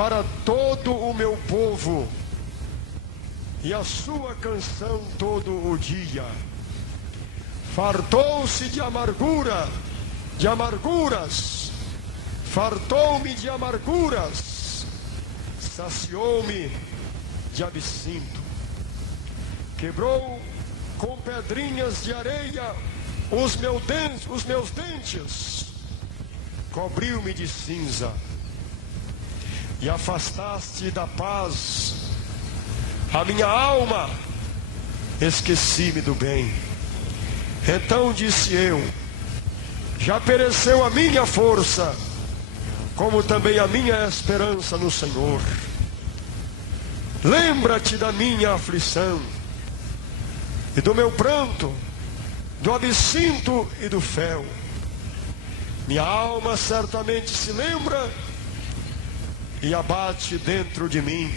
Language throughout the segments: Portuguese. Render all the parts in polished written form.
para todo o meu povo, e a sua canção todo o dia. Fartou-se de amargura, de amarguras, fartou-me de amarguras, saciou-me de absinto. Quebrou com pedrinhas de areia os meus dentes, cobriu-me de cinza, e afastaste da paz a minha alma, esqueci-me do bem. Então disse eu: já pereceu a minha força, como também a minha esperança no Senhor. Lembra-te da minha aflição e do meu pranto, do absinto e do fel. Minha alma certamente se lembra e abate dentro de mim.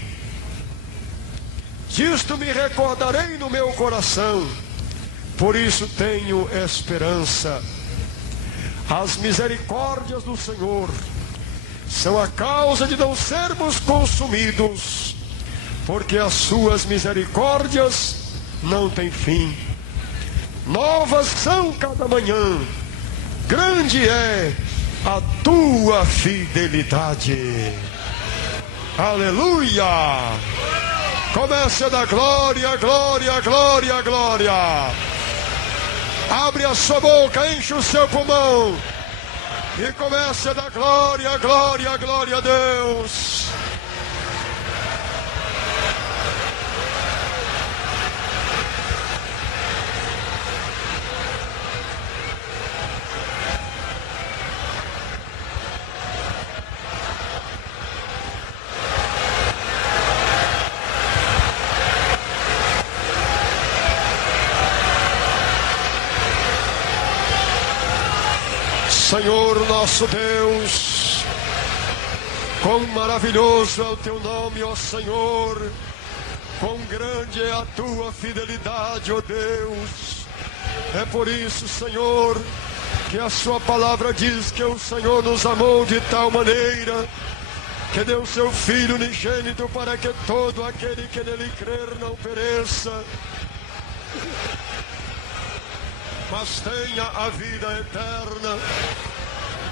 Disto me recordarei no meu coração, por isso tenho esperança. As misericórdias do Senhor são a causa de não sermos consumidos, porque as suas misericórdias não têm fim. Novas são cada manhã, grande é a tua fidelidade. Aleluia! Comece a dar glória, glória, glória, glória. Abre a sua boca, enche o seu pulmão e comece a dar glória, glória, glória a Deus. Senhor nosso Deus, quão maravilhoso é o teu nome, ó Senhor, quão grande é a tua fidelidade, ó Deus. É por isso, Senhor, que a sua palavra diz que o Senhor nos amou de tal maneira que deu seu Filho unigênito para que todo aquele que nele crer não pereça, mas tenha a vida eterna.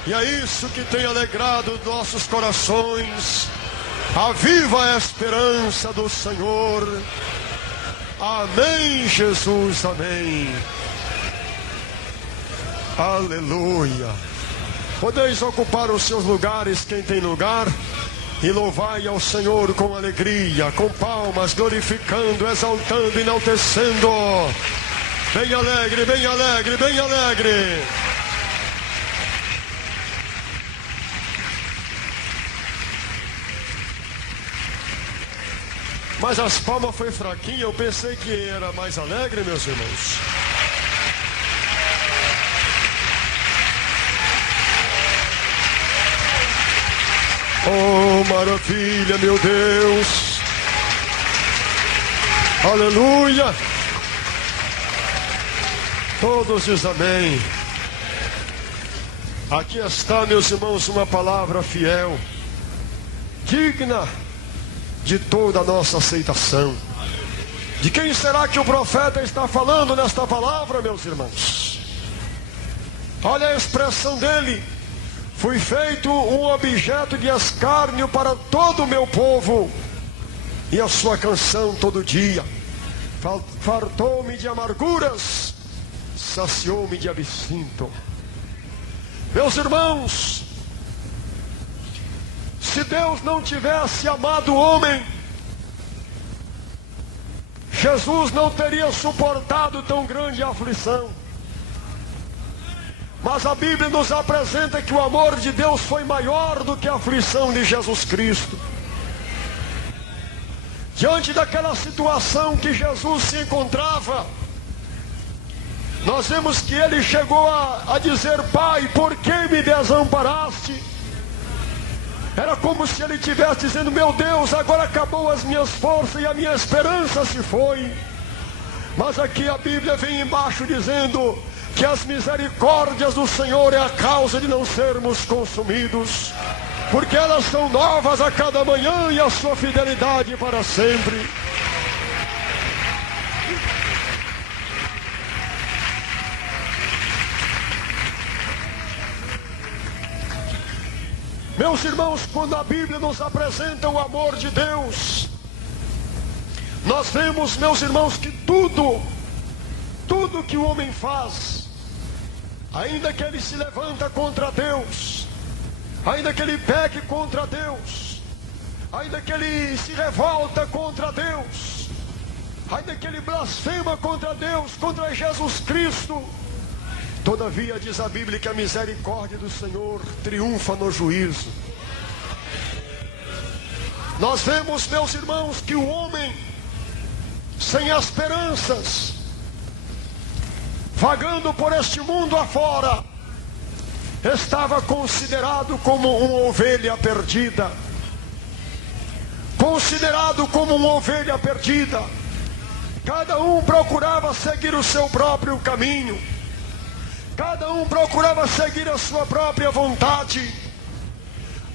E é isso que tem alegrado nossos corações, a viva esperança do Senhor. Amém, Jesus, amém. Aleluia. Podeis ocupar os seus lugares, quem tem lugar, e louvai ao Senhor com alegria, com palmas, glorificando, exaltando, enaltecendo. Bem alegre, bem alegre, bem alegre. Mas as palmas foi fraquinha, eu pensei que era mais alegre, meus irmãos. Oh, maravilha, meu Deus. Aleluia. Todos dizem amém. Aqui está, meus irmãos, uma palavra fiel, digna de toda a nossa aceitação. De quem será que o profeta está falando nesta palavra, meus irmãos? Olha a expressão dele: fui feito um objeto de escárnio para todo o meu povo, e a sua canção todo dia. Fartou-me de amarguras, saciou-me de absinto. Meus irmãos, se Deus não tivesse amado o homem, Jesus não teria suportado tão grande aflição. Mas a Bíblia nos apresenta que o amor de Deus foi maior do que a aflição de Jesus Cristo. Diante daquela situação que Jesus se encontrava, nós vemos que ele chegou a dizer: Pai, por que me desamparaste? Era como se ele estivesse dizendo: meu Deus, agora acabou as minhas forças e a minha esperança se foi. Mas aqui a Bíblia vem embaixo dizendo que as misericórdias do Senhor é a causa de não sermos consumidos. porque elas são novas a cada manhã e a sua fidelidade para sempre. Meus irmãos, quando a Bíblia nos apresenta o amor de Deus, nós vemos, meus irmãos, que tudo que o homem faz, ainda que ele se levanta contra Deus, ainda que ele peque contra Deus, ainda que ele se revolta contra Deus, ainda que ele blasfema contra Deus, contra Jesus Cristo, todavia diz a Bíblia que a misericórdia do Senhor triunfa no juízo. Nós vemos, meus irmãos, que o homem sem esperanças, vagando por este mundo afora, estava considerado como uma ovelha perdida. Considerado como uma ovelha perdida. Cada um procurava seguir o seu próprio caminho. Cada um procurava seguir a sua própria vontade.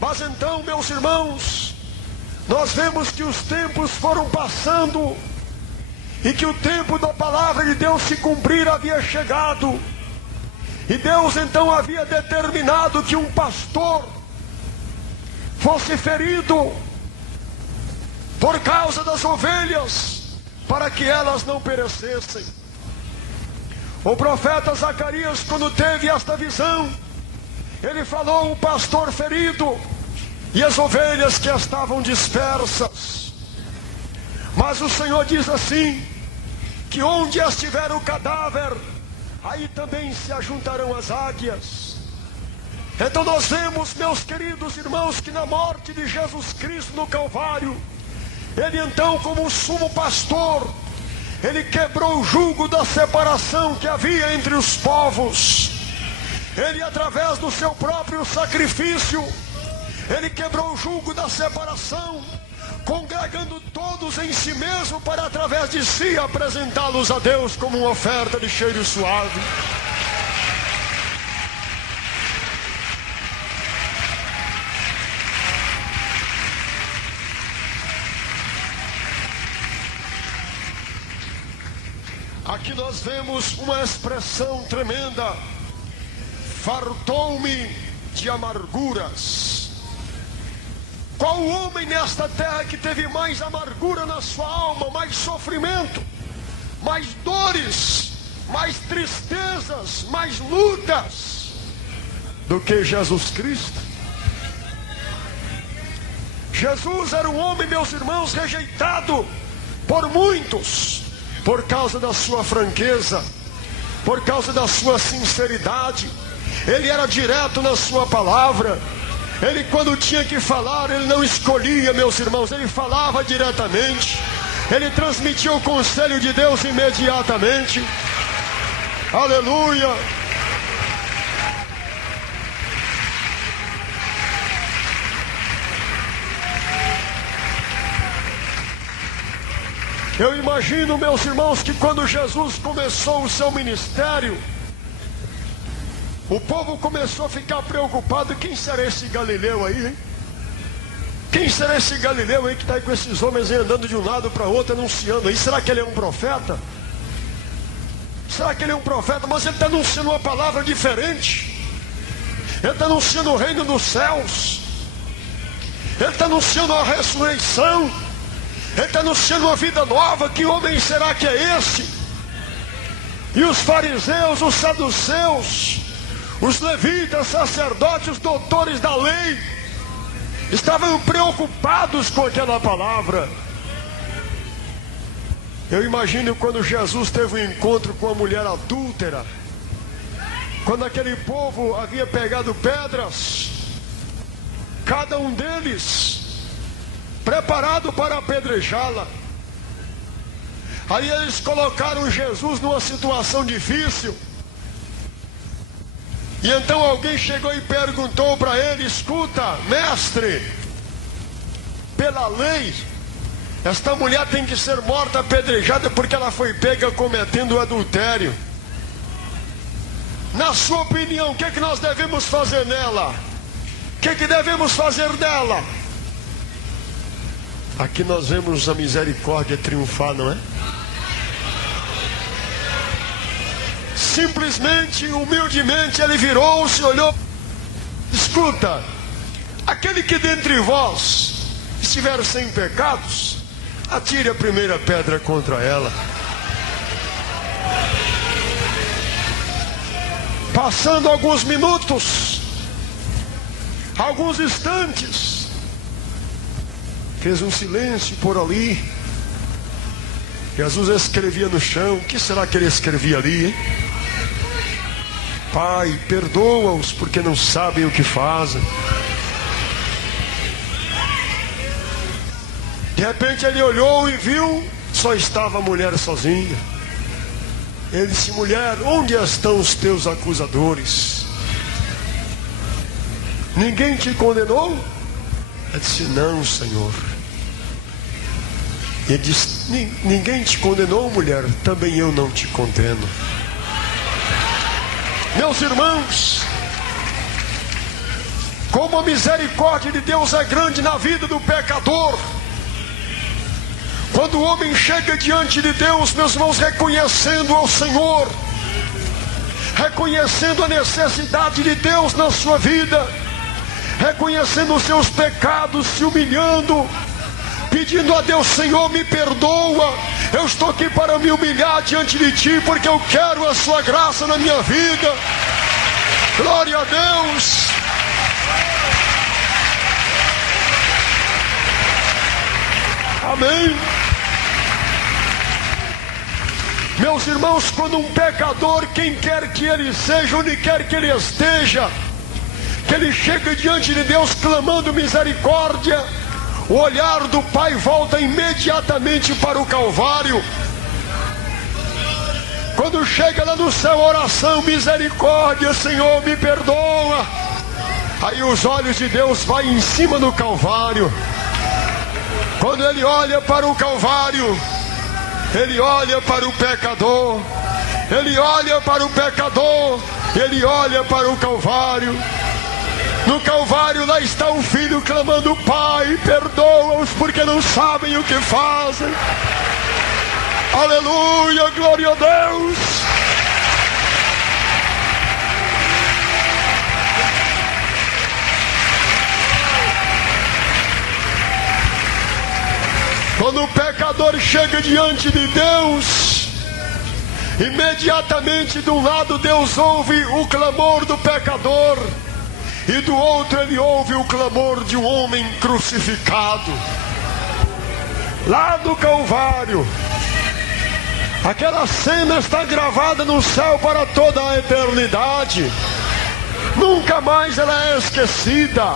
Mas então, meus irmãos, nós vemos que os tempos foram passando e que o tempo da palavra de Deus se cumprir havia chegado. E Deus então havia determinado que um pastor fosse ferido por causa das ovelhas, para que elas não perecessem. O profeta Zacarias, quando teve esta visão, ele falou: o pastor ferido e as ovelhas que estavam dispersas. Mas o Senhor diz assim, que onde estiver o cadáver, aí também se ajuntarão as águias. Então nós vemos, meus queridos irmãos, que na morte de Jesus Cristo no Calvário, ele então, como o sumo pastor, ele quebrou o jugo da separação que havia entre os povos. Ele, através do seu próprio sacrifício, ele quebrou o jugo da separação, congregando todos em si mesmo, para através de si apresentá-los a Deus como uma oferta de cheiro suave. Aqui nós vemos uma expressão tremenda: fartou-me de amarguras. Qual homem nesta terra que teve mais amargura na sua alma, mais sofrimento, mais dores, mais tristezas, mais lutas do que Jesus Cristo? Jesus era um homem, meus irmãos, rejeitado por muitos, por causa da sua franqueza, por causa da sua sinceridade. Ele era direto na sua palavra. Ele, quando tinha que falar, ele não escolhia, meus irmãos, ele falava diretamente. Ele transmitia o conselho de Deus imediatamente. Aleluia! Eu imagino, meus irmãos, que quando Jesus começou o seu ministério, o povo começou a ficar preocupado: quem será esse Galileu aí, hein? Quem será esse Galileu aí que está aí com esses homens aí andando de um lado para outro, anunciando aí? Será que ele é um profeta? Será que ele é um profeta? Mas ele está anunciando uma palavra diferente. Ele está anunciando o reino dos céus. Ele está anunciando a ressurreição. Ele está anunciando uma vida nova. Que homem será que é esse? E os fariseus, os saduceus, os levitas, sacerdotes, os doutores da lei, estavam preocupados com aquela palavra. Eu imagino quando Jesus teve um encontro com a mulher adúltera, quando aquele povo havia pegado pedras, cada um deles preparado para apedrejá-la. Aí eles colocaram Jesus numa situação difícil. E então alguém chegou e perguntou para ele: escuta, mestre, pela lei, esta mulher tem que ser morta apedrejada porque ela foi pega cometendo adultério. Na sua opinião, o que é que nós devemos fazer nela? O que devemos fazer dela? Aqui nós vemos a misericórdia triunfar, não é? Simplesmente, humildemente, ele virou-se e olhou. Escuta, aquele que dentre vós estiver sem pecados, atire a primeira pedra contra ela. Passando alguns minutos, alguns instantes, fez um silêncio por ali. Jesus escrevia no chão. O que será que ele escrevia ali, hein? Pai, perdoa-os porque não sabem o que fazem. De repente ele olhou e viu, só estava a mulher sozinha. Ele disse: mulher, onde estão os teus acusadores? Ninguém te condenou? Ela disse: não, Senhor. Ele disse: ninguém te condenou, mulher? Também eu não te condeno. Meus irmãos, como a misericórdia de Deus é grande na vida do pecador. Quando o homem chega diante de Deus, meus irmãos, reconhecendo ao Senhor, reconhecendo a necessidade de Deus na sua vida, reconhecendo os seus pecados, se humilhando, pedindo a Deus: Senhor, me perdoa, eu estou aqui para me humilhar diante de Ti, porque eu quero a Sua graça na minha vida. Glória a Deus. Amém. Meus irmãos, quando um pecador, quem quer que ele seja, onde quer que ele esteja, que ele chega diante de Deus clamando misericórdia, o olhar do Pai volta imediatamente para o Calvário. Quando chega lá no céu, oração: misericórdia, Senhor, me perdoa. Aí os olhos de Deus vão em cima do Calvário. Quando ele olha para o Calvário, ele olha para o pecador, ele olha para o pecador, ele olha para o Calvário. No Calvário lá está o filho clamando: Pai, perdoa-os porque não sabem o que fazem. Aleluia, glória a Deus. Quando o pecador chega diante de Deus, imediatamente de um lado Deus ouve o clamor do pecador, e do outro ele ouve o clamor de um homem crucificado. Lá do Calvário, aquela cena está gravada no céu para toda a eternidade. Nunca mais ela é esquecida.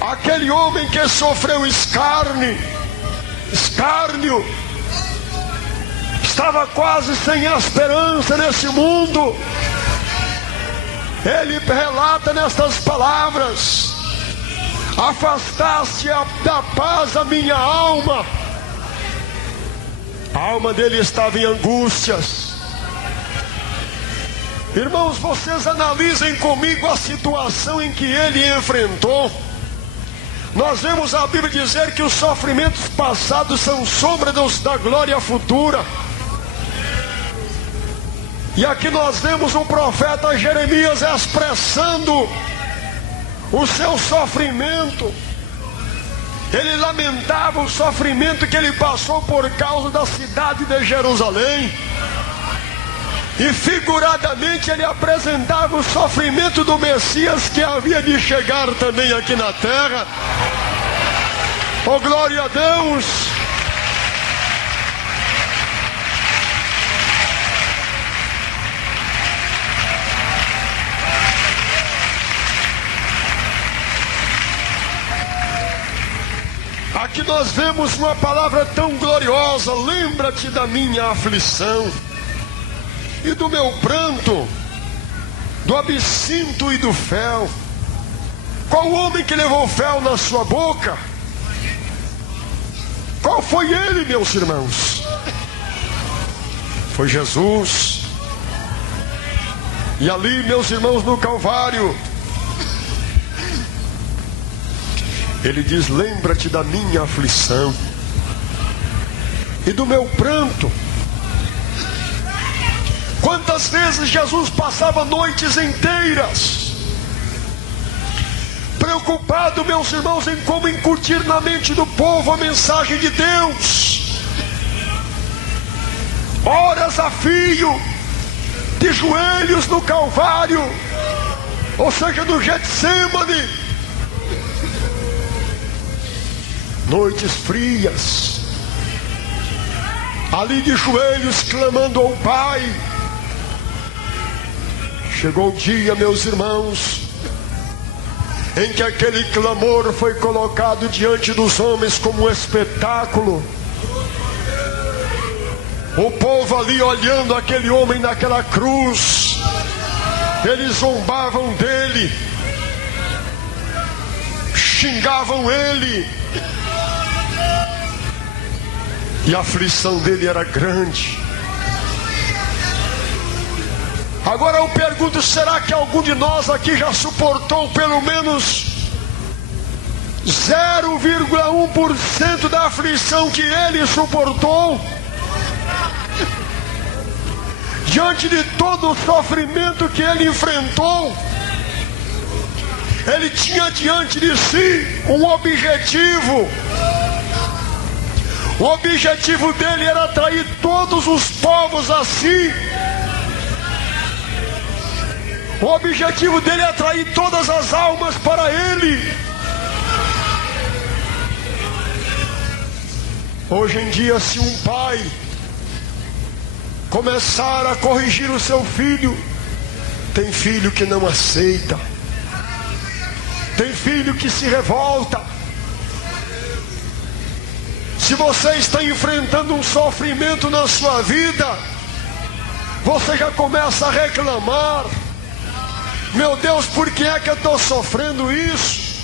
Aquele homem que sofreu escárnio, estava quase sem esperança nesse mundo. Ele relata nestas palavras: afastaste da paz a minha alma. A alma dele estava em angústias. Irmãos, vocês analisem comigo a situação em que ele enfrentou. Nós vemos a Bíblia dizer que os sofrimentos passados são sombra da glória futura. E aqui nós vemos o profeta Jeremias expressando o seu sofrimento. Ele lamentava o sofrimento que ele passou por causa da cidade de Jerusalém. E figuradamente ele apresentava o sofrimento do Messias que havia de chegar também aqui na terra. Oh, glória a Deus! Aqui nós vemos uma palavra tão gloriosa: lembra-te da minha aflição e do meu pranto, do absinto e do fel. Qual homem que levou fel na sua boca? Qual foi ele, meus irmãos? Foi Jesus. E ali, meus irmãos, no Calvário, Ele diz: lembra-te da minha aflição e do meu pranto. Quantas vezes Jesus passava noites inteiras preocupado, meus irmãos, em como incutir na mente do povo a mensagem de Deus. Horas a fio, de joelhos no Calvário, ou seja, no Getsêmani. Noites frias, ali de joelhos clamando ao Pai. Chegou o dia, meus irmãos, em que aquele clamor foi colocado diante dos homens como um espetáculo. O povo ali olhando aquele homem naquela cruz, eles zombavam dele, xingavam ele, e a aflição dele era grande. Agora eu pergunto, será que algum de nós aqui já suportou pelo menos 0,1% da aflição que ele suportou? Diante de todo o sofrimento que ele enfrentou, ele tinha diante de si um objetivo. O objetivo dele era atrair todos os povos a si. O objetivo dele é atrair todas as almas para ele. Hoje em dia, se um pai começar a corrigir o seu filho, tem filho que não aceita, tem filho que se revolta. Se você está enfrentando um sofrimento na sua vida, você já começa a reclamar: meu Deus, por que é que eu estou sofrendo isso?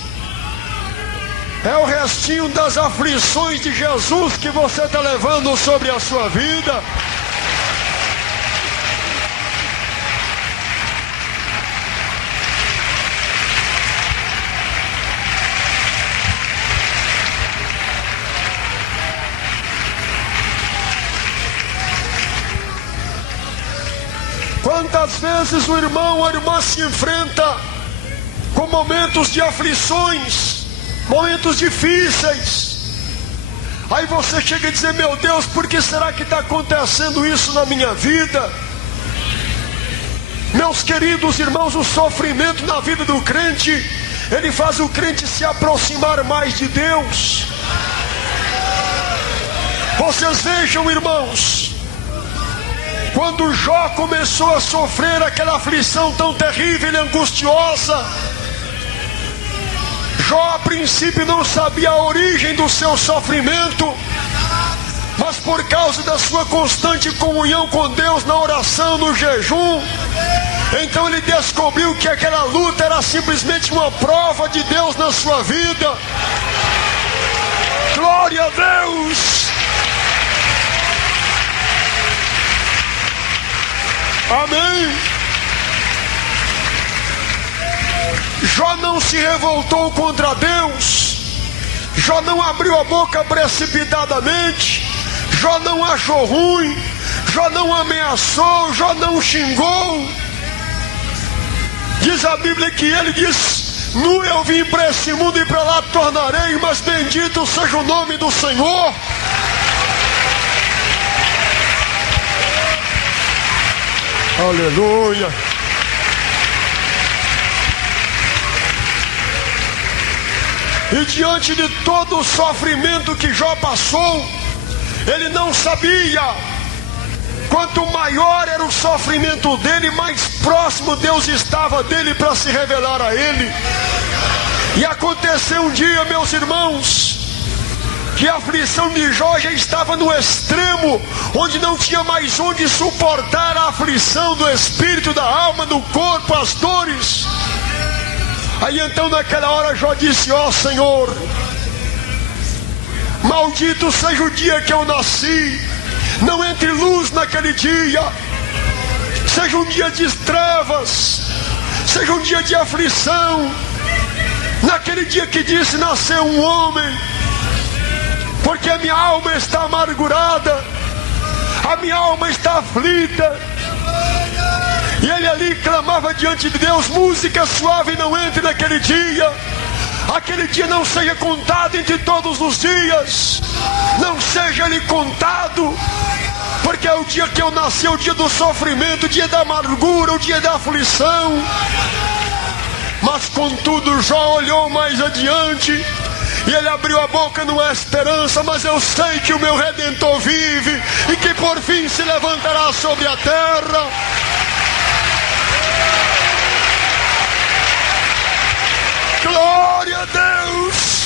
É o restinho das aflições de Jesus que você está levando sobre a sua vida. Quantas vezes o irmão ou a irmã se enfrenta com momentos de aflições, momentos difíceis. Aí você chega a dizer: meu Deus, por que será que está acontecendo isso na minha vida? Meus queridos irmãos, o sofrimento na vida do crente, ele faz o crente se aproximar mais de Deus. Vocês vejam, irmãos, quando Jó começou a sofrer aquela aflição tão terrível e angustiosa, Jó a princípio não sabia a origem do seu sofrimento, mas por causa da sua constante comunhão com Deus na oração, no jejum, então ele descobriu que aquela luta era simplesmente uma prova de Deus na sua vida. Glória a Deus! Amém. Jó não se revoltou contra Deus. Jó não abriu a boca precipitadamente. Jó não achou ruim. Jó não ameaçou. Jó não xingou. Diz a Bíblia que ele diz: nu eu vim para esse mundo e para lá tornarei, mas bendito seja o nome do Senhor. Aleluia. E diante de todo o sofrimento que Jó passou, ele não sabia. Quanto maior era o sofrimento dele, mais próximo Deus estava dele para se revelar a ele. E aconteceu um dia, meus irmãos, que a aflição de Jó já estava no extremo, onde não tinha mais onde suportar a aflição do espírito, da alma, do corpo, as dores. Aí então naquela hora Jó disse: ó Senhor, maldito seja o dia que eu nasci, não entre luz naquele dia, seja um dia de trevas, seja um dia de aflição, naquele dia que disse: nasceu um homem, porque a minha alma está amargurada, a minha alma está aflita. E ele ali clamava diante de Deus: música suave não entre naquele dia. Aquele dia não seja contado entre todos os dias, não seja ele contado, porque é o dia que eu nasci, é o dia do sofrimento, o dia da amargura, o dia da aflição. Mas contudo Jó olhou mais adiante, e ele abriu a boca numa esperança: mas eu sei que o meu Redentor vive, e que por fim se levantará sobre a terra. Glória a Deus!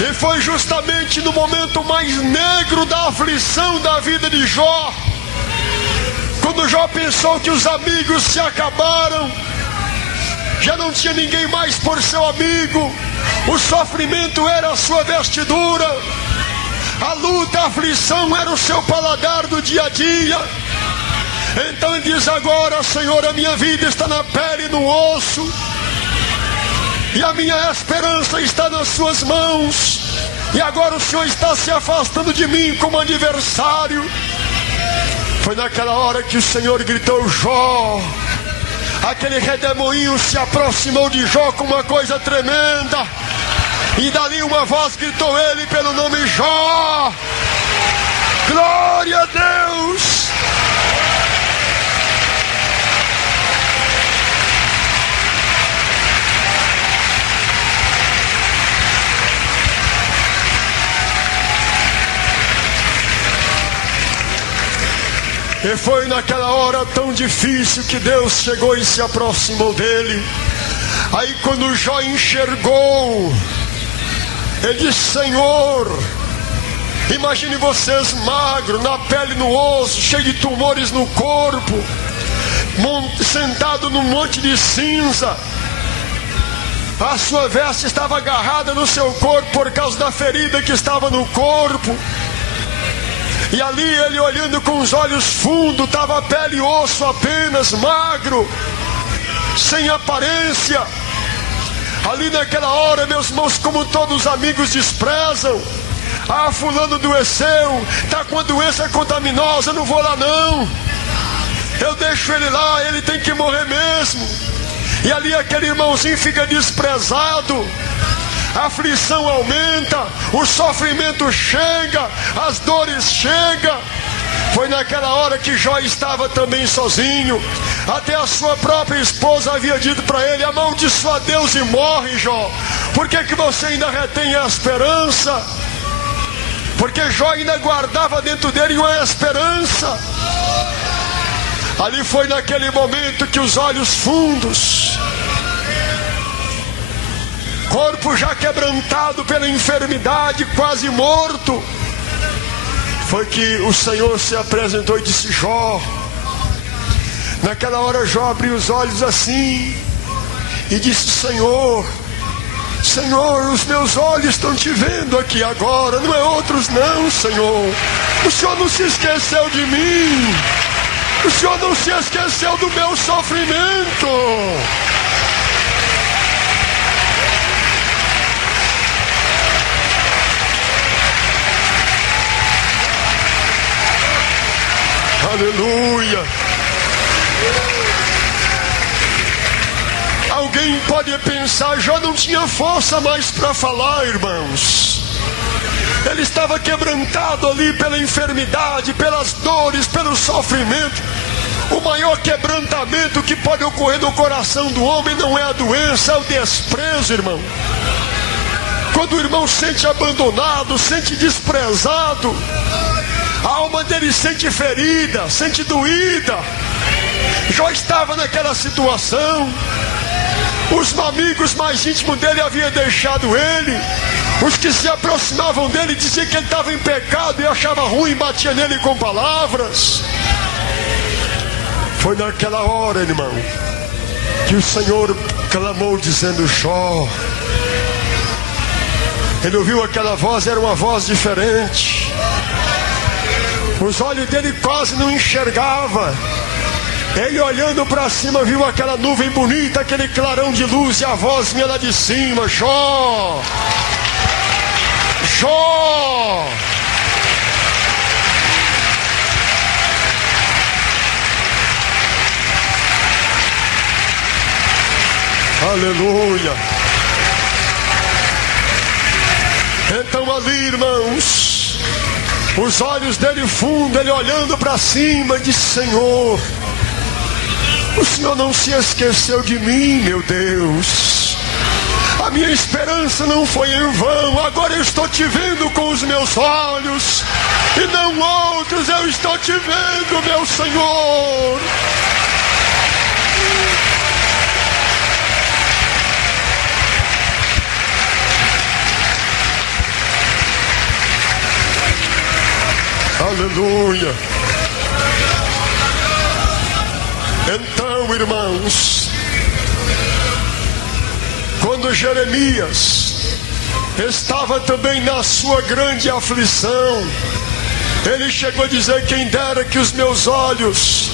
E foi justamente no momento mais negro da aflição da vida de Jó, quando Jó pensou que os amigos se acabaram, já não tinha ninguém mais por seu amigo, o sofrimento era a sua vestidura, a luta, a aflição era o seu paladar do dia a dia. Então ele diz: agora, Senhor, a minha vida está na pele e no osso, e a minha esperança está nas suas mãos, e agora o Senhor está se afastando de mim como adversário. Foi naquela hora que o Senhor gritou: Jó. Aquele redemoinho se aproximou de Jó com uma coisa tremenda, e dali uma voz gritou ele pelo nome: Jó. Glória a Deus! E foi naquela hora tão difícil que Deus chegou e se aproximou dele. Aí quando Jó enxergou, ele disse: Senhor, imagine vocês magro, na pele e no osso, cheio de tumores no corpo, sentado num monte de cinza. A sua veste estava agarrada no seu corpo por causa da ferida que estava no corpo. E ali ele, olhando com os olhos fundos, estava pele e osso apenas, magro, sem aparência. Ali naquela hora, meus irmãos, como todos os amigos desprezam: ah, fulano adoeceu, está com a doença contaminosa, não vou lá não, eu deixo ele lá, ele tem que morrer mesmo. E ali aquele irmãozinho fica desprezado, a aflição aumenta, o sofrimento chega, as dores chegam. Foi naquela hora que Jó estava também sozinho. Até a sua própria esposa havia dito para ele: amaldiçoa Deus e morre, Jó. Por que você ainda retém a esperança? Porque Jó ainda guardava dentro dele uma esperança. Ali foi naquele momento que os olhos fundos, corpo já quebrantado pela enfermidade, quase morto, foi que o Senhor se apresentou e disse: Jó. Naquela hora Jó abriu os olhos assim e disse: Senhor, Senhor, os meus olhos estão te vendo aqui agora, não é outros não, Senhor. O Senhor não se esqueceu de mim, o Senhor não se esqueceu do meu sofrimento. Aleluia. Alguém pode pensar: Jó não tinha força mais para falar, irmãos. Ele estava quebrantado ali pela enfermidade, pelas dores, pelo sofrimento. O maior quebrantamento que pode ocorrer no coração do homem não é a doença, é o desprezo, irmão. Quando o irmão sente abandonado, sente desprezado, a alma dele sente ferida, sente doída. Jó estava naquela situação. Os amigos mais íntimos dele haviam deixado ele. Os que se aproximavam dele diziam que ele estava em pecado e achava ruim, batia nele com palavras. Foi naquela hora, irmão, que o Senhor clamou dizendo: Jó. Ele ouviu aquela voz, era uma voz diferente. Os olhos dele quase não enxergavam. Ele olhando para cima viu aquela nuvem bonita, aquele clarão de luz, e a voz vinha lá de cima: Jó! Jó! Aleluia! Então ali, irmãos, os olhos dele fundo, ele olhando para cima, disse: Senhor, o Senhor não se esqueceu de mim, meu Deus. A minha esperança não foi em vão. Agora eu estou te vendo com os meus olhos, e não outros. Eu estou te vendo, meu Senhor. Aleluia. Então, irmãos, quando Jeremias estava também na sua grande aflição, ele chegou a dizer: quem dera que os meus olhos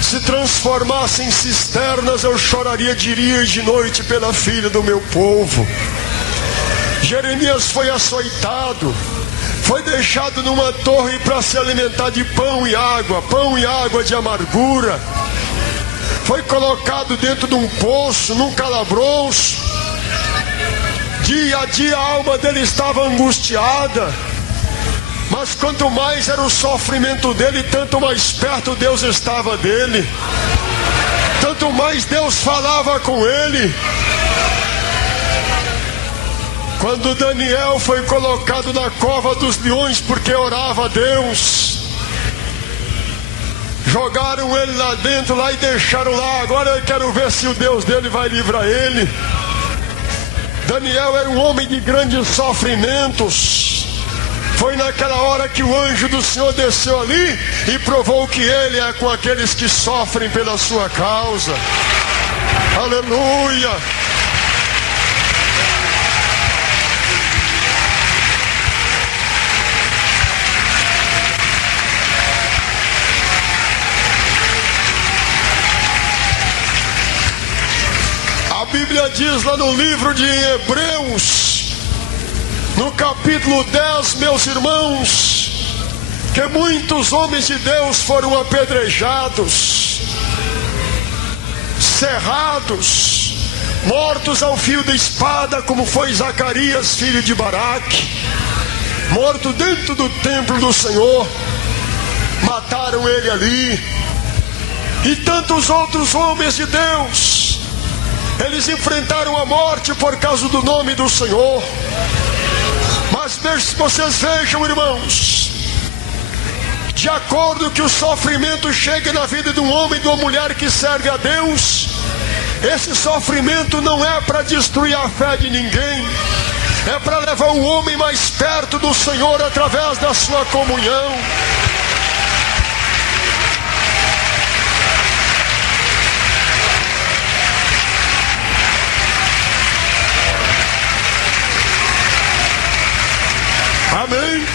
se transformassem em cisternas, eu choraria de dia e de noite pela filha do meu povo. Jeremias foi açoitado, foi deixado numa torre para se alimentar de pão e água de amargura. Foi colocado dentro de um poço, num calabouço. Dia a dia a alma dele estava angustiada. Mas quanto mais era o sofrimento dele, tanto mais perto Deus estava dele. Tanto mais Deus falava com ele. Quando Daniel foi colocado na cova dos leões porque orava a Deus, jogaram ele lá dentro lá e deixaram lá. Agora eu quero ver se o Deus dele vai livrar ele. Daniel era um homem de grandes sofrimentos. Foi naquela hora que o anjo do Senhor desceu ali e provou que ele é com aqueles que sofrem pela sua causa. Aleluia! A Bíblia diz lá no livro de Hebreus, no capítulo 10, meus irmãos, que muitos homens de Deus foram apedrejados, cerrados, mortos ao fio da espada, como foi Zacarias, filho de Baraque, morto dentro do templo do Senhor. Mataram ele ali. E tantos outros homens de Deus, eles enfrentaram a morte por causa do nome do Senhor. Mas vocês vejam, irmãos, de acordo que o sofrimento chega na vida de um homem e de uma mulher que serve a Deus, esse sofrimento não é para destruir a fé de ninguém, é para levar o homem mais perto do Senhor através da sua comunhão. Amém?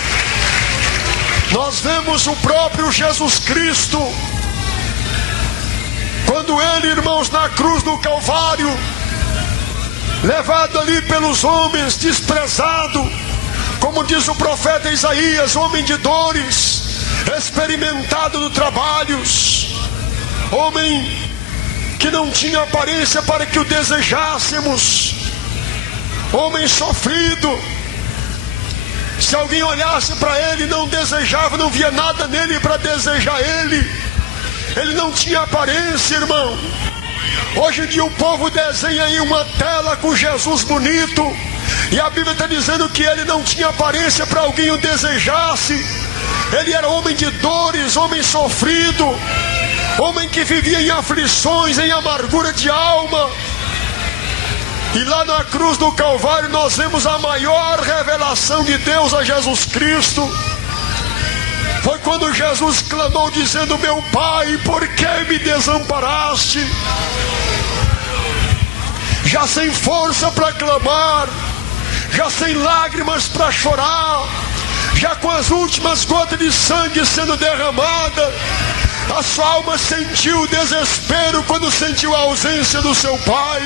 Nós vemos o próprio Jesus Cristo, quando ele, irmãos, na cruz do Calvário, levado ali pelos homens, desprezado, como diz o profeta Isaías, homem de dores, experimentado de trabalhos, homem que não tinha aparência para que o desejássemos, homem sofrido. Se alguém olhasse para ele, não desejava, não via nada nele para desejar ele. Ele não tinha aparência, irmão. Hoje em dia o povo desenha aí uma tela com Jesus bonito, e a Bíblia está dizendo que ele não tinha aparência para alguém o desejasse. Ele era homem de dores, homem sofrido, homem que vivia em aflições, em amargura de alma. E lá na cruz do Calvário nós vemos a maior revelação de Deus a Jesus Cristo. Foi quando Jesus clamou dizendo: meu Pai, por que me desamparaste? Já sem força para clamar, já sem lágrimas para chorar, já com as últimas gotas de sangue sendo derramada, a sua alma sentiu desespero quando sentiu a ausência do seu pai.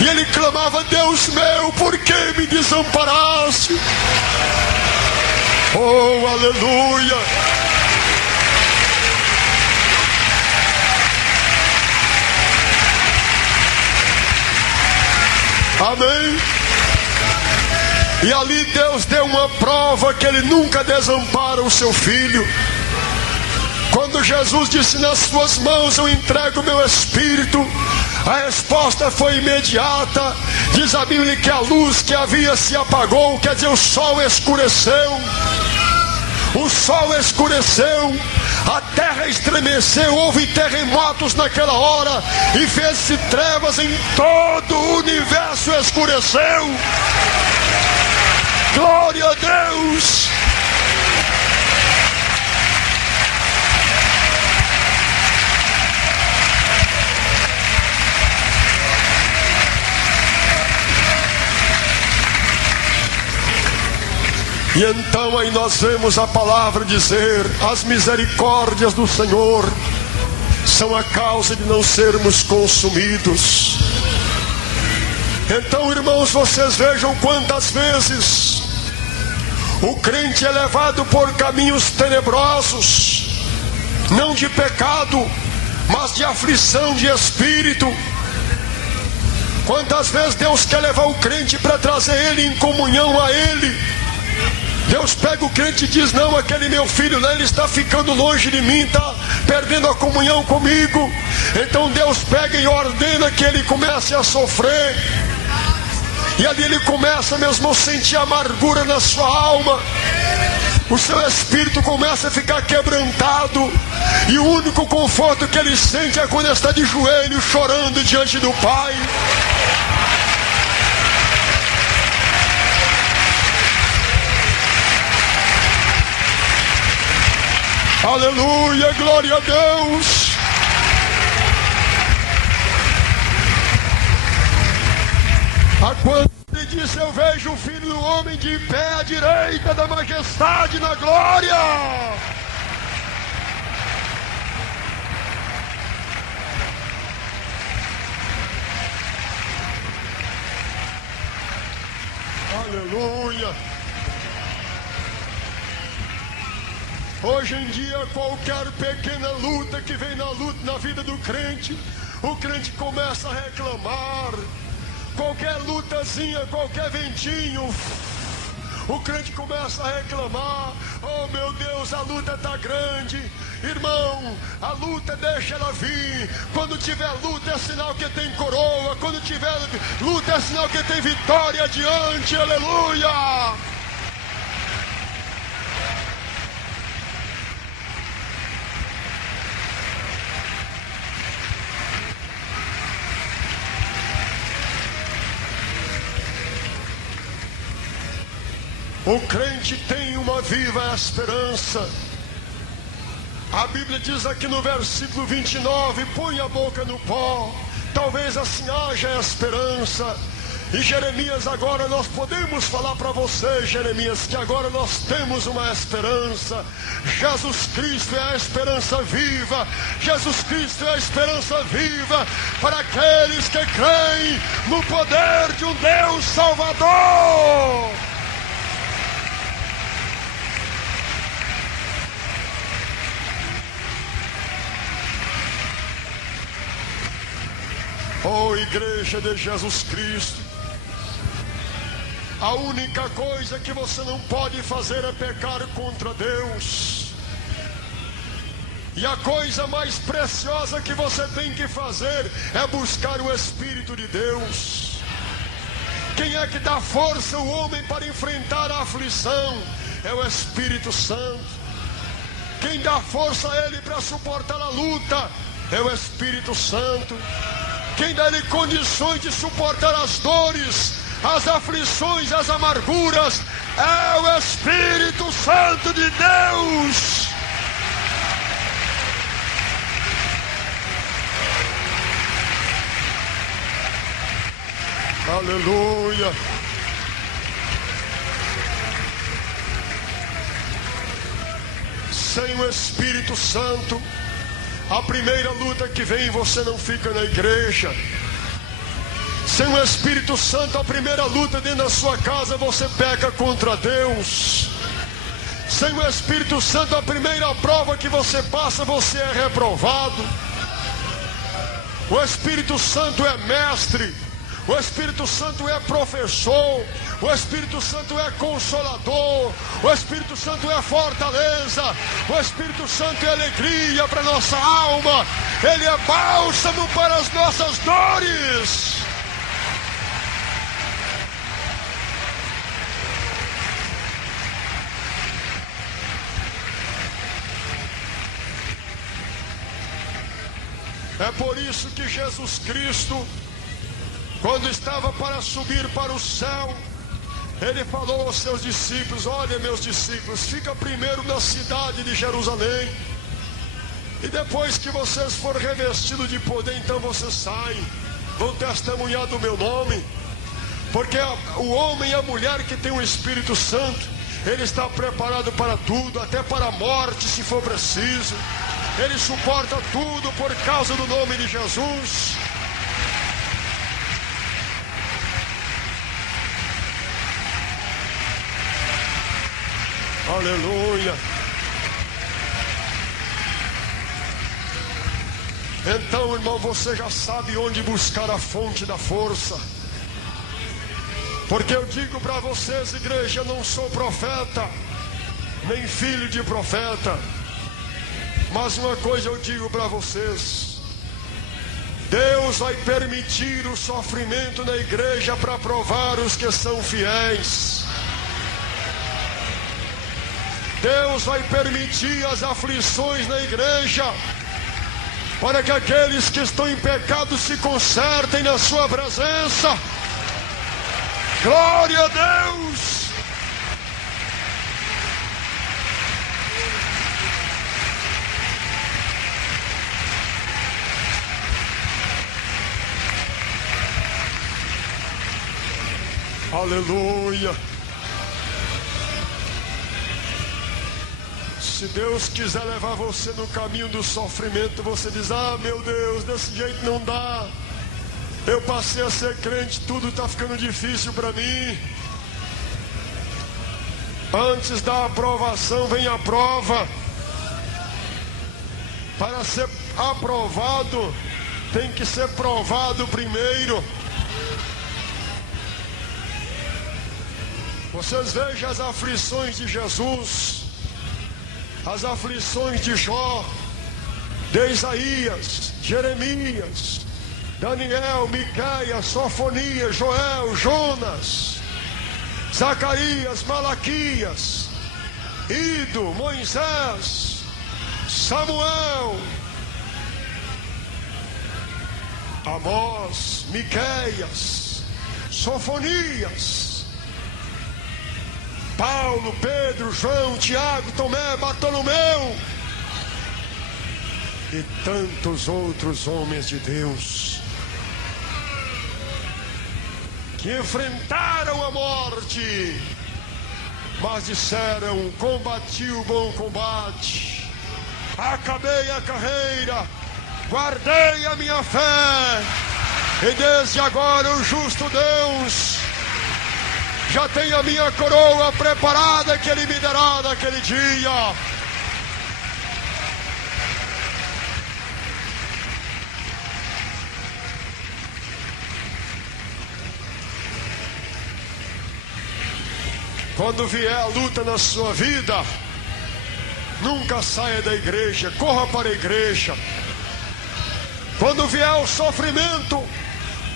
E ele clamava: Deus meu, por que me desamparaste? Oh, aleluia! Amém? E ali Deus deu uma prova que Ele nunca desampara o seu filho. Quando Jesus disse: nas suas mãos eu entrego o meu espírito, a resposta foi imediata. Diz a Bíblia que a luz que havia se apagou, quer dizer, o sol escureceu. O sol escureceu, a terra estremeceu, houve terremotos naquela hora, e fez-se trevas em todo o universo, escureceu. Glória a Deus! E então aí nós vemos a palavra dizer: as misericórdias do Senhor são a causa de não sermos consumidos. Então, irmãos, vocês vejam quantas vezes o crente é levado por caminhos tenebrosos, não de pecado, mas de aflição de espírito. Quantas vezes Deus quer levar o crente para trazer ele em comunhão a Ele. Deus pega o crente e diz: não, aquele meu filho lá, ele está ficando longe de mim, está perdendo a comunhão comigo. Então Deus pega e ordena que ele comece a sofrer. E ali ele começa mesmo a sentir amargura na sua alma. O seu espírito começa a ficar quebrantado. E o único conforto que ele sente é quando ele está de joelho chorando diante do Pai. Aleluia, glória a Deus. A quando ele disse: eu vejo o Filho do Homem de pé à direita da majestade na glória. Aleluia. Hoje em dia, qualquer pequena luta que vem na vida do crente, o crente começa a reclamar. Qualquer lutazinha, qualquer ventinho, o crente começa a reclamar. Oh meu Deus, a luta está grande. Irmão, a luta deixa ela vir. Quando tiver luta é sinal que tem coroa. Quando tiver luta é sinal que tem vitória adiante. Aleluia. O crente tem uma viva esperança. A Bíblia diz aqui no versículo 29, põe a boca no pó. Talvez assim haja esperança. E Jeremias, agora nós podemos falar para você, Jeremias, que agora nós temos uma esperança. Jesus Cristo é a esperança viva. Jesus Cristo é a esperança viva para aqueles que creem no poder de um Deus Salvador. Oh, igreja de Jesus Cristo, a única coisa que você não pode fazer é pecar contra Deus. E a coisa mais preciosa que você tem que fazer é buscar o Espírito de Deus. Quem é que dá força ao homem para enfrentar a aflição? É o Espírito Santo. Quem dá força a ele para suportar a luta? É o Espírito Santo. Quem dá-lhe condições de suportar as dores, as aflições, as amarguras, é o Espírito Santo de Deus. Aleluia. Sem o Espírito Santo, a primeira luta que vem, você não fica na igreja. Sem o Espírito Santo, a primeira luta dentro da sua casa, você peca contra Deus. Sem o Espírito Santo, a primeira prova que você passa, você é reprovado. O Espírito Santo é mestre, o Espírito Santo é professor, o Espírito Santo é consolador, o Espírito Santo é fortaleza, o Espírito Santo é alegria para nossa alma, ele é bálsamo para as nossas dores. É por isso que Jesus Cristo, quando estava para subir para o céu, ele falou aos seus discípulos: olha, meus discípulos, fica primeiro na cidade de Jerusalém, e depois que vocês forem revestidos de poder, então vocês saem, vão testemunhar do meu nome. Porque o homem e a mulher que tem o Espírito Santo, ele está preparado para tudo, até para a morte se for preciso. Ele suporta tudo por causa do nome de Jesus. Aleluia. Então, irmão, você já sabe onde buscar a fonte da força. Porque eu digo para vocês, igreja, eu não sou profeta, nem filho de profeta. Mas uma coisa eu digo para vocês: Deus vai permitir o sofrimento na igreja para provar os que são fiéis. Deus vai permitir as aflições na igreja para que aqueles que estão em pecado se consertem na sua presença. Glória a Deus! Aleluia! Se Deus quiser levar você no caminho do sofrimento, você diz: ah, meu Deus, desse jeito não dá. Eu passei a ser crente, tudo está ficando difícil para mim. Antes da aprovação vem a prova. Para ser aprovado, tem que ser provado primeiro. Vocês vejam as aflições de Jesus, as aflições de Jó, de Isaías, Jeremias, Daniel, Miqueias, Sofonias, Joel, Jonas, Zacarias, Malaquias, Ido, Moisés, Samuel, Amós, Miqueias, Sofonias, Paulo, Pedro, João, Tiago, Tomé, Bartolomeu e tantos outros homens de Deus que enfrentaram a morte, mas disseram: combati o bom combate, acabei a carreira, guardei a minha fé, e desde agora o justo Deus já tem a minha coroa preparada, que Ele me dará naquele dia. Quando vier a luta na sua vida, nunca saia da igreja, corra para a igreja. Quando vier o sofrimento,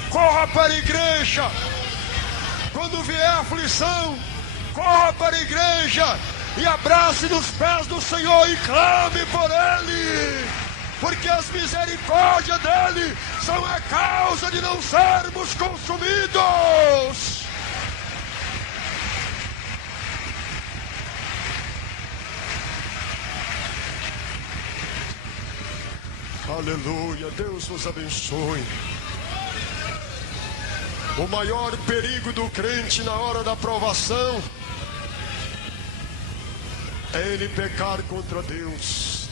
corra para a igreja. Quando vier a aflição, corra para a igreja e abrace nos pés do Senhor e clame por Ele, porque as misericórdias dEle são a causa de não sermos consumidos. Aleluia, Deus vos abençoe. O maior perigo do crente na hora da provação é ele pecar contra Deus.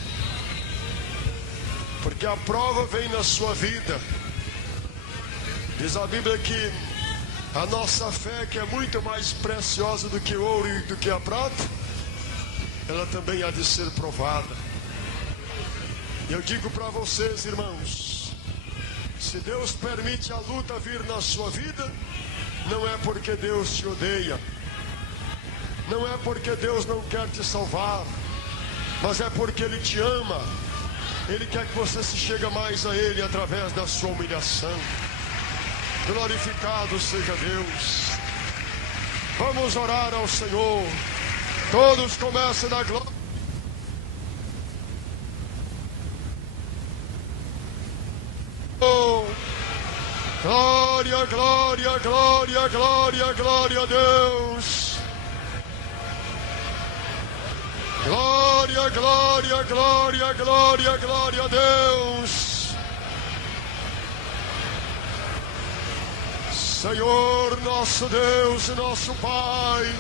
Porque a prova vem na sua vida. Diz a Bíblia que a nossa fé, que é muito mais preciosa do que o ouro e do que a prata, ela também há de ser provada. E eu digo para vocês, irmãos, se Deus permite a luta vir na sua vida, não é porque Deus te odeia, não é porque Deus não quer te salvar, mas é porque Ele te ama. Ele quer que você se chegue mais a Ele através da sua humilhação. Glorificado seja Deus. Vamos orar ao Senhor. Todos começam na glória. Oh, glória, glória, glória, glória, glória a Deus. Glória, glória, glória, glória, glória a Deus. Senhor, nosso Deus e nosso Pai.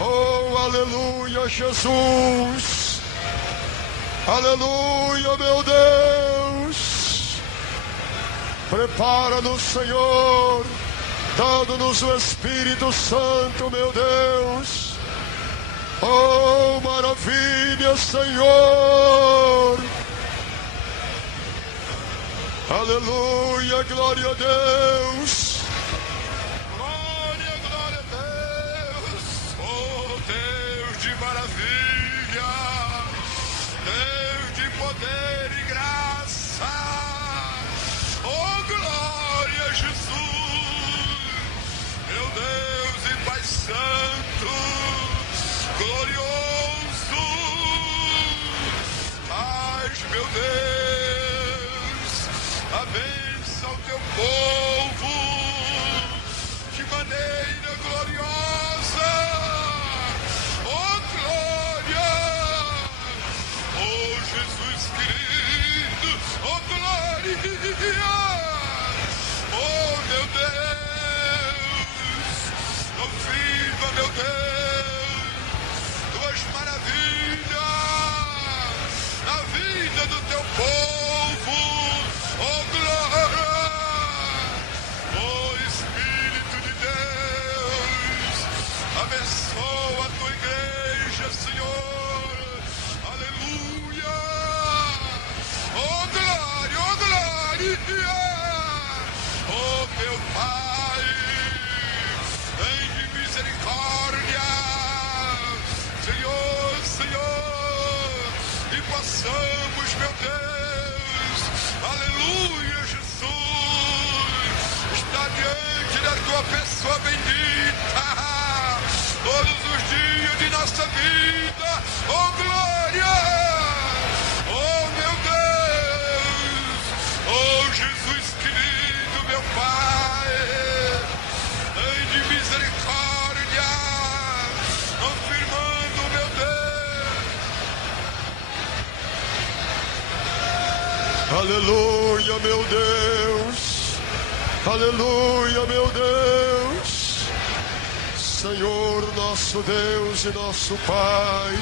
Oh, aleluia, Jesus. Aleluia, meu Deus. Prepara-nos, Senhor, dando-nos o Espírito Santo, meu Deus. Oh, maravilha, Senhor. Aleluia, glória a Deus. Glória, glória a Deus. Oh, Deus de maravilha, Deus de poder e graça. Oh, glória a Jesus, meu Deus e Pai Santo, glorioso. Mas, meu Deus, abençoa o teu povo de maneira gloriosa. Oh, glória! Oh, Jesus querido! Oh, glória! Oh, meu Deus! Oh, viva, meu Deus! Tuas maravilhas na vida do teu povo. Oh, glória! Oh, Espírito de Deus, abençoa a tua igreja, Senhor. Aleluia! Oh, glória! Oh, glória! Oh, meu Pai, vem de misericórdia, Senhor, Senhor, e possamos, meu Deus, aleluia, Jesus, está diante da tua pessoa bendita, todos os dias de nossa vida. Oh, glória! Oh, meu Deus! Oh, Jesus querido, meu Pai, vem de misericórdia, confirmando, meu Deus. Aleluia, meu Deus. Aleluia, meu Deus. Senhor, nosso Deus e nosso Pai.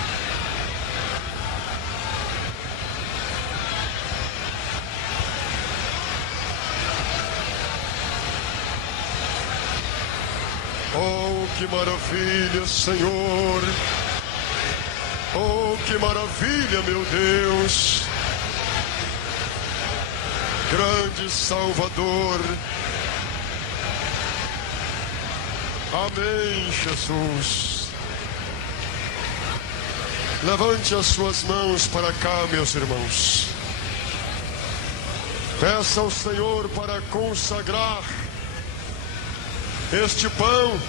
Oh, que maravilha, Senhor. Oh, que maravilha, meu Deus. Grande Salvador. Amém, Jesus. Levante as suas mãos para cá, meus irmãos. Peça ao Senhor para consagrar este pão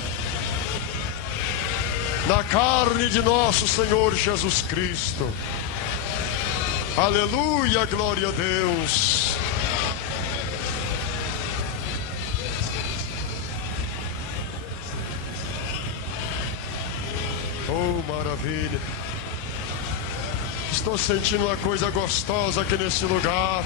na carne de nosso Senhor Jesus Cristo. Aleluia, glória a Deus. Oh, maravilha. Estou sentindo uma coisa gostosa aqui nesse lugar.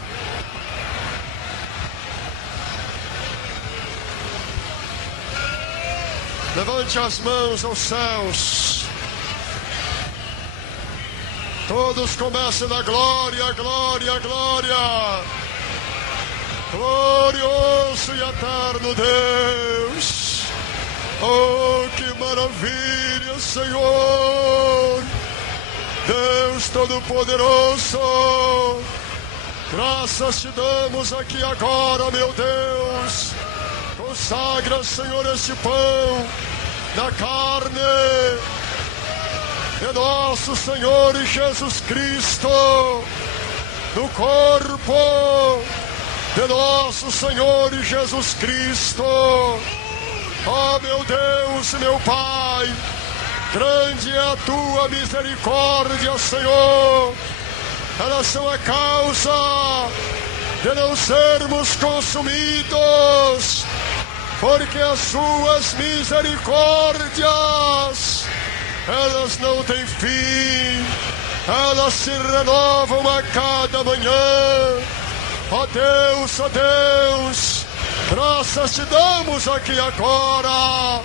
Levante as mãos aos céus. Todos comecem na glória, glória, glória. Glorioso e eterno Deus. Oh, que maravilha, Senhor. Deus Todo-Poderoso. Graças te damos aqui agora, meu Deus. Consagra, Senhor, este pão na carne de nosso Senhor Jesus Cristo, no corpo de nosso Senhor Jesus Cristo. Oh, meu Deus, meu Pai, grande é a tua misericórdia, Senhor. Elas são a causa de não sermos consumidos, porque as suas misericórdias, elas não têm fim, elas se renovam a cada manhã. Ó Deus, graças te damos aqui agora,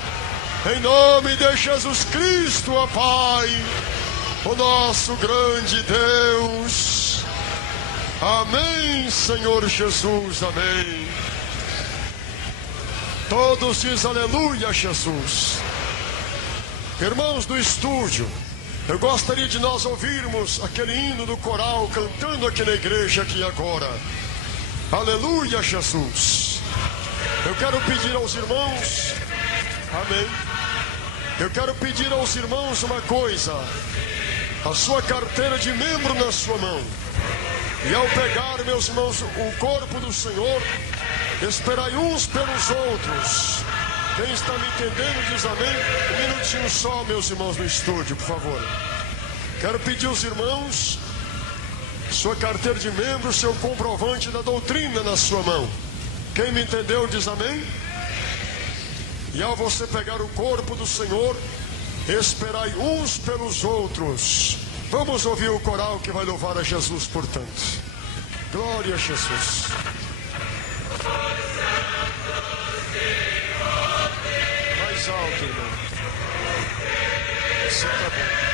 em nome de Jesus Cristo, ó Pai, o nosso grande Deus. Amém, Senhor Jesus, amém. Todos dizem aleluia, Jesus. Irmãos do estúdio, eu gostaria de nós ouvirmos aquele hino do coral cantando aqui na igreja aqui agora. Aleluia, Jesus. Eu quero pedir aos irmãos, amém. Eu quero pedir aos irmãos uma coisa: a sua carteira de membro na sua mão. E ao pegar, meus irmãos, o corpo do Senhor, esperai uns pelos outros. Quem está me entendendo diz amém. Um minutinho só, meus irmãos no estúdio, por favor. Quero pedir aos irmãos sua carteira de membro, seu comprovante da doutrina na sua mão. Quem me entendeu diz amém. E ao você pegar o corpo do Senhor, esperai uns pelos outros. Vamos ouvir o coral que vai louvar a Jesus, portanto. Glória a Jesus. Mais alto, irmão. Assim tá bom.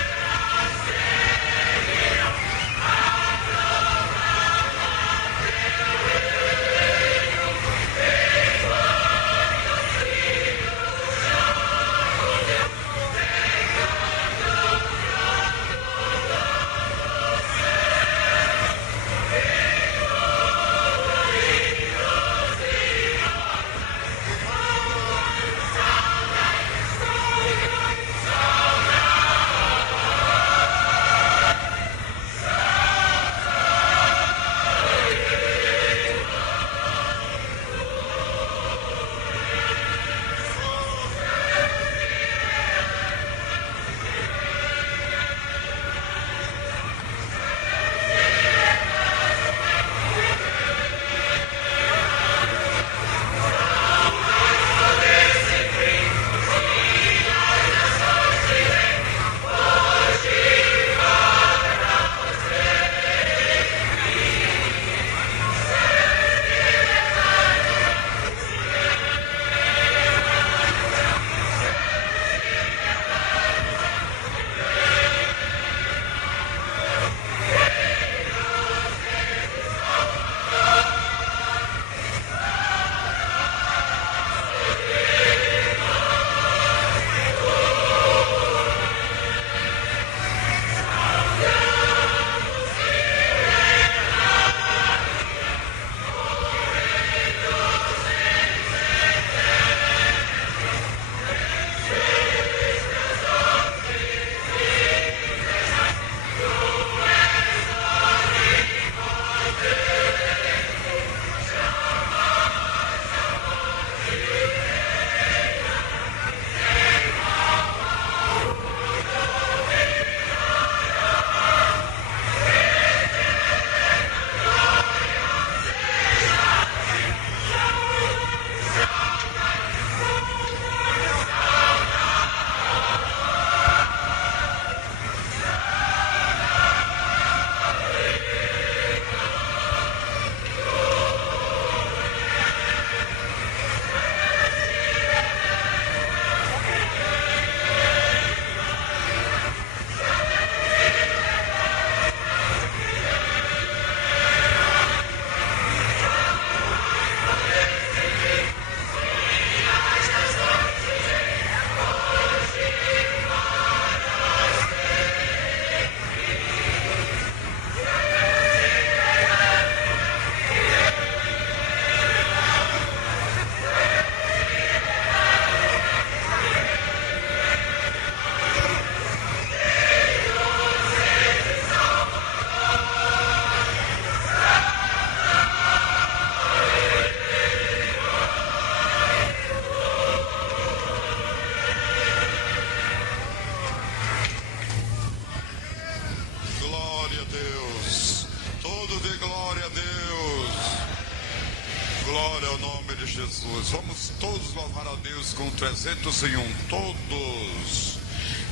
Glória ao nome de Jesus. Vamos todos louvar a Deus com 301. Todos.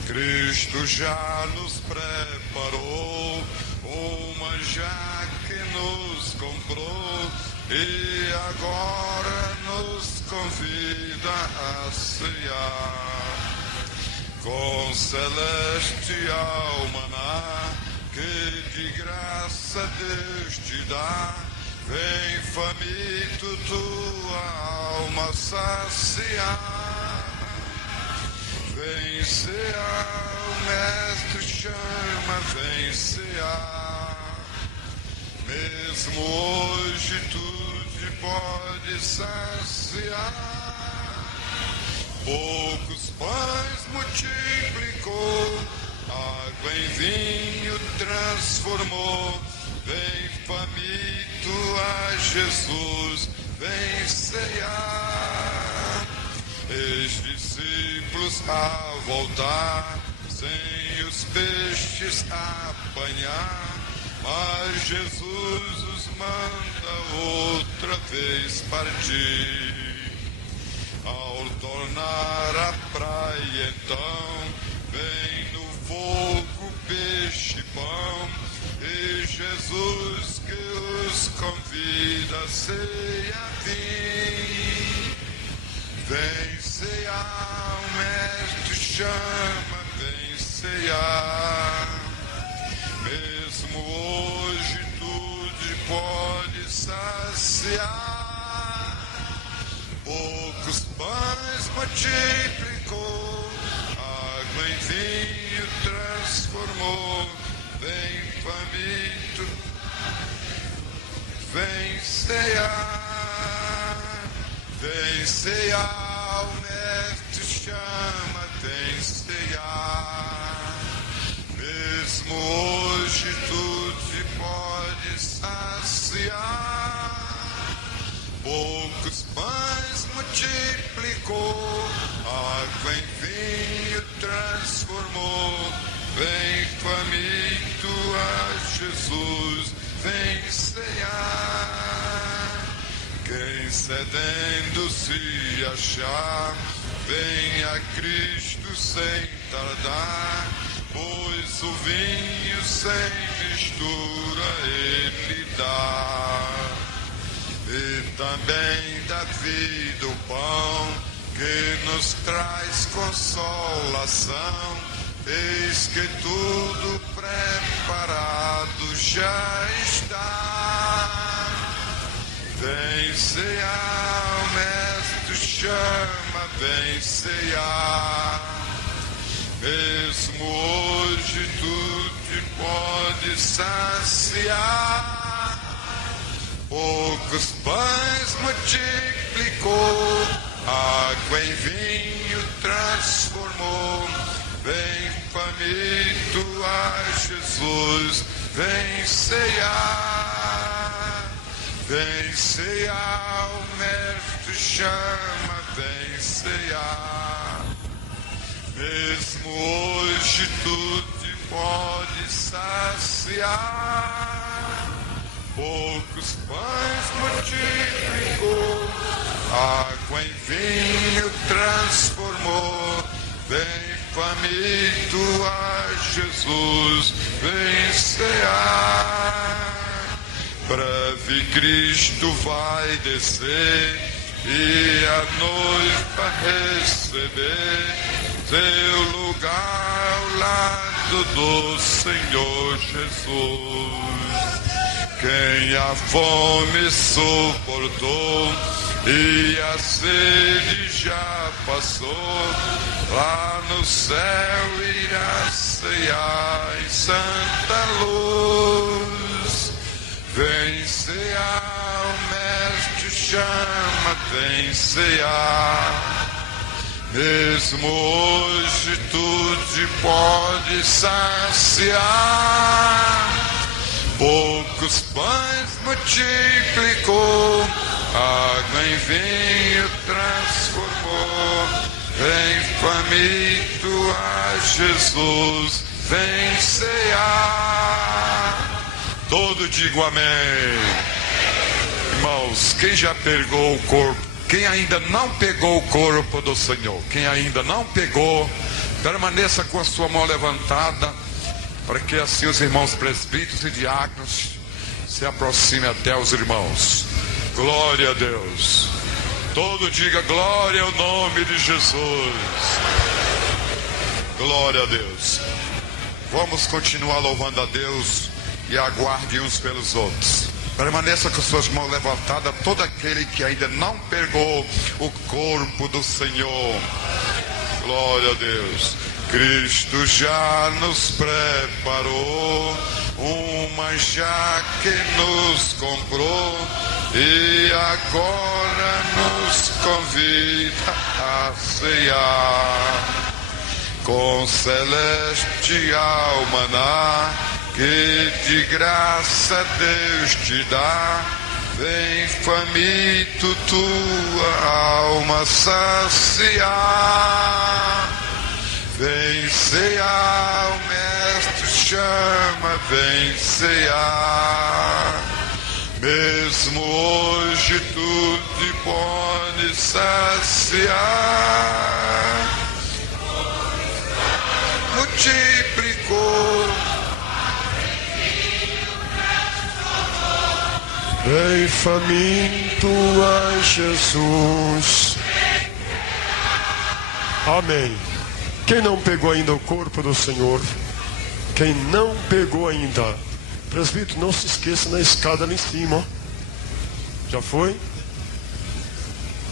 Cristo já nos preparou uma já que nos comprou e agora nos convida a cear com celestial maná que de graça Deus te dá. Vem faminto tua alma saciar. Vem cear, o mestre chama, vem cear. Mesmo hoje tu te pode saciar. Poucos pães multiplicou, água em vinho transformou. Vem faminto a Jesus, vem cear. Ex-discípulos a voltar, sem os peixes apanhar, mas Jesus os manda outra vez partir. Ao tornar a praia então, vem no fogo peixe e pão, e Jesus que os convida a ceia vir. Vem cear, o mestre chama, vem cear. Mesmo hoje tu te pode saciar. Poucos pães multiplicou, água em vinho transformou. Vem faminto, vem cear, vem cear, o mestre chama, vem cear. Mesmo hoje tu te pode saciar. Poucos pães multiplicou, água em vinho transformou. Vem faminto a Jesus, vem cear. Quem sedento se achar, vem a Cristo sem tardar, pois o vinho sem mistura ele dá. E também da vida o pão que nos traz consolação. Eis que tudo preparado já está. Vem cear, o mestre chama, vem cear. Mesmo hoje tu te pode saciar. Poucos pães multiplicou, água em vinho transformou. Vem faminto a Jesus, vem cear. Vem cear, o mestre chama, vem cear. Mesmo hoje tu te pode saciar. Poucos pães multiplicou, água em vinho transformou. Vem faminto a Jesus, vem cear. Breve Cristo vai descer e a noiva receber seu lugar ao lado do Senhor Jesus. Quem a fome suportou e a sede já passou, lá no céu irá cear em santa luz. Vem cear, o mestre chama, vem cear. Mesmo hoje tu te pode saciar. Poucos pães multiplicou, água em vinho transformou. Vem faminto a Jesus, vem cear. Todo digo amém. Irmãos, quem já pegou o corpo, quem ainda não pegou o corpo do Senhor, quem ainda não pegou, permaneça com a sua mão levantada, para que assim os irmãos presbíteros e diáconos se aproximem até os irmãos. Glória a Deus. Todo diga glória ao nome de Jesus. Glória a Deus. Vamos continuar louvando a Deus e aguarde uns pelos outros. Permaneça com suas mãos levantadas, todo aquele que ainda não pegou o corpo do Senhor. Glória a Deus. Cristo já nos preparou uma já que nos comprou e agora nos convida a cear com celestial maná que de graça Deus te dá. Vem faminto tua alma saciar. Vem cear, o mestre chama, vem cear. Mesmo hoje tu te podes saciar. Multiplicou. Vem faminto a Jesus. Amém. Quem não pegou ainda o corpo do Senhor, quem não pegou ainda, presbítero, não se esqueça na escada lá em cima, ó. Já foi?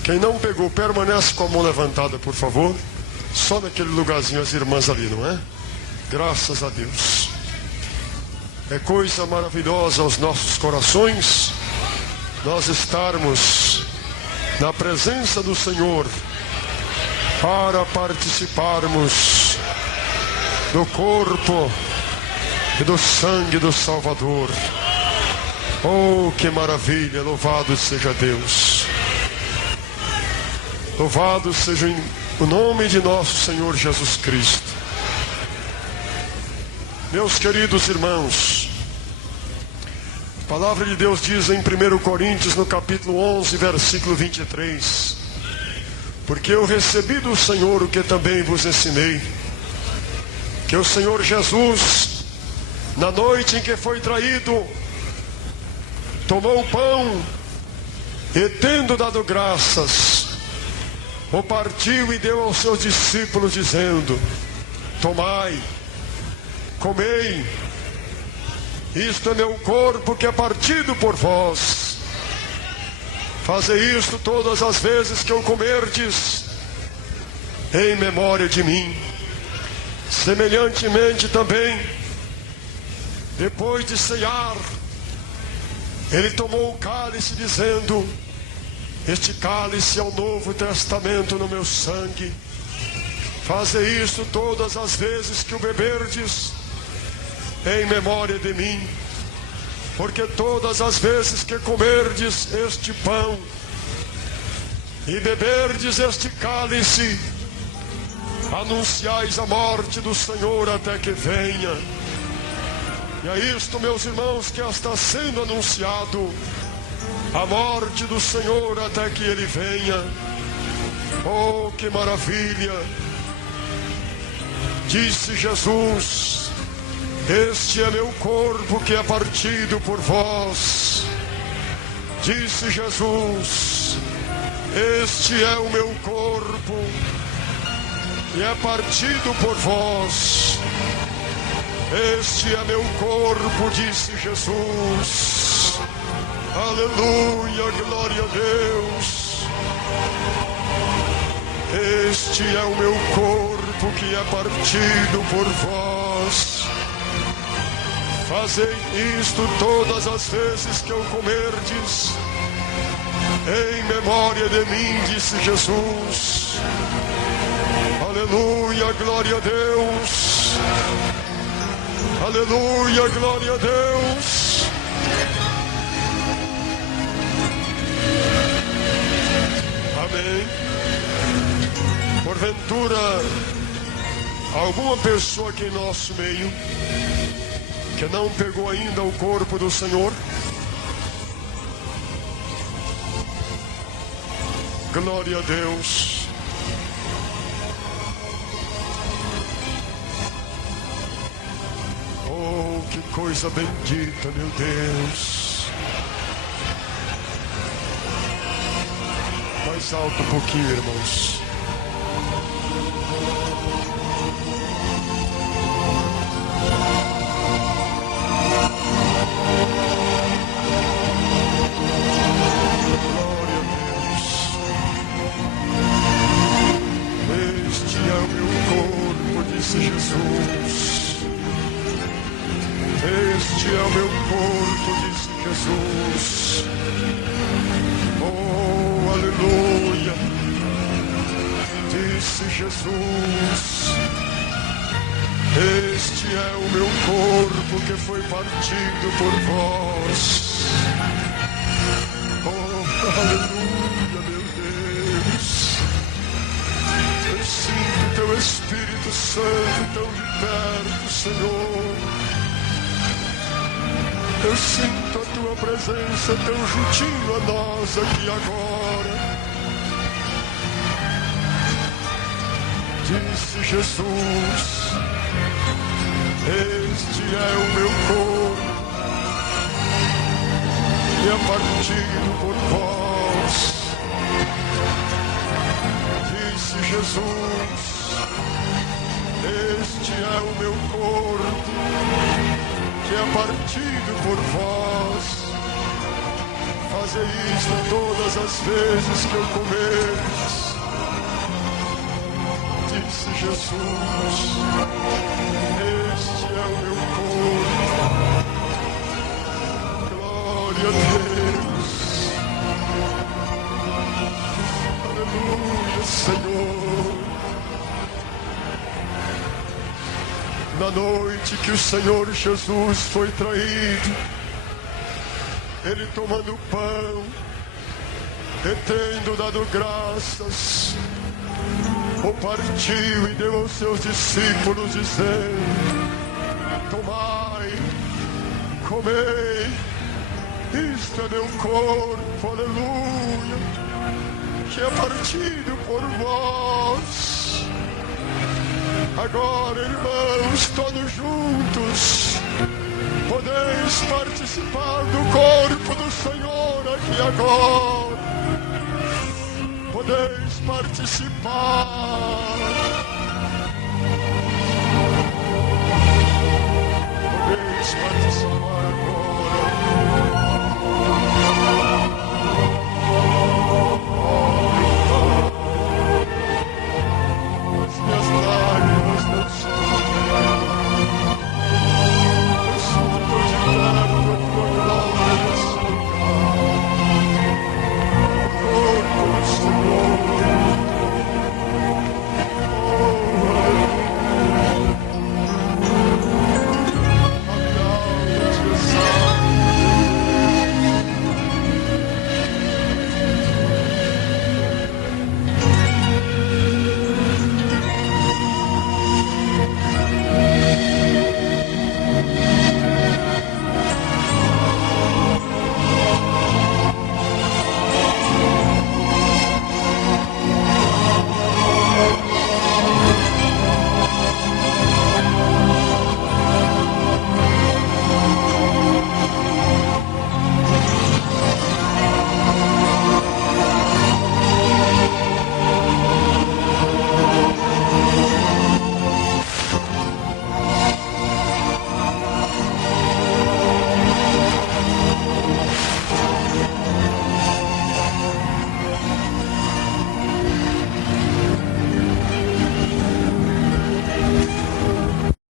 Quem não pegou, permanece com a mão levantada, por favor. Só naquele lugarzinho as irmãs ali, não é? Graças a Deus. É coisa maravilhosa aos nossos corações nós estarmos na presença do Senhor para participarmos do corpo e do sangue do Salvador. Oh, que maravilha! Louvado seja Deus. Louvado seja o nome de nosso Senhor Jesus Cristo. Meus queridos irmãos, a palavra de Deus diz em 1 Coríntios, no capítulo 11, versículo 23: porque eu recebi do Senhor o que também vos ensinei, que o Senhor Jesus, na noite em que foi traído, tomou o pão e, tendo dado graças, o partiu e deu aos seus discípulos, dizendo: tomai, comei, isto é meu corpo que é partido por vós. Fazei isto todas as vezes que o comerdes, em memória de mim. Semelhantemente também, depois de ceiar, ele tomou o cálice, dizendo: este cálice é o novo testamento no meu sangue. Fazei isto todas as vezes que o beberdes, em memória de mim. Porque todas as vezes que comerdes este pão e beberdes este cálice, anunciais a morte do Senhor até que venha. E é isto, meus irmãos, que está sendo anunciado, a morte do Senhor até que Ele venha. Oh, que maravilha! Disse Jesus: este é meu corpo que é partido por vós. Disse Jesus: este é o meu corpo que é partido por vós. Este é meu corpo, disse Jesus. Aleluia, glória a Deus. Este é o meu corpo que é partido por vós. Fazei isto todas as vezes que o comerdes, em memória de mim, disse Jesus. Aleluia, glória a Deus. Aleluia, glória a Deus. Amém. Porventura, alguma pessoa aqui em nosso meio que não pegou ainda o corpo do Senhor? Glória a Deus. Oh, que coisa bendita, meu Deus. Mais alto um pouquinho, irmãos. Glória a Deus. Este é o meu corpo, disse Jesus. Este é o meu corpo, disse Jesus. Oh, aleluia. Disse Jesus. Este é o meu corpo que foi partido por vós. Oh, aleluia, meu Deus. Eu sinto teu Espírito Santo tão de perto, Senhor. Eu sinto a tua presença tão juntinho a nós aqui agora. Disse Jesus. Este é o meu corpo, que é partido por vós. Disse Jesus. Este é o meu corpo, que é partido por vós. Fazei isto todas as vezes que eu comerdes. Disse Jesus. Este é o meu corpo. Glória a Deus. Aleluia, Senhor. Na noite que o Senhor Jesus foi traído, Ele tomando o pão e tendo dado graças, o partiu e deu aos seus discípulos, dizendo: tomai, comei, isto é meu corpo, aleluia, que é partido por vós. Agora, irmãos, todos juntos, podeis participar do corpo do Senhor aqui agora. Podeis participar. Podeis participar.